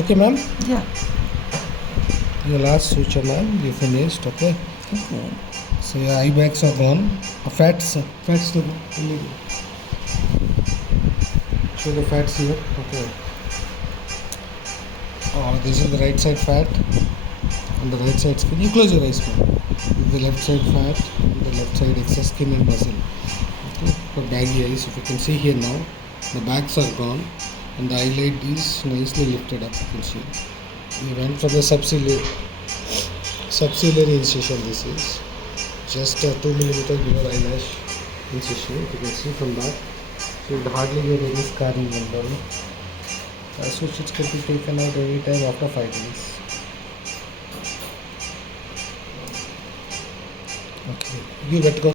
Okay, ma'am? Yeah. Your last suture, ma'am. You finished, okay? Okay. So your eye bags are gone. Fats to go. Show the fats here. Okay. Oh, this is the right side fat and the right side skin. You close your eyes, ma'am. The left side fat, the left side excess skin and muscle. Okay. For baggy eyes, if you can see here now, the bags are gone and the eyelid is nicely lifted up. You can see. We went from the subciliary incision. This is just 2 millimeter below eyelash incision. If you can see from that, so you will hardly get any scarring on them. Which it can be taken out every time after 5 days. Okay, you let go.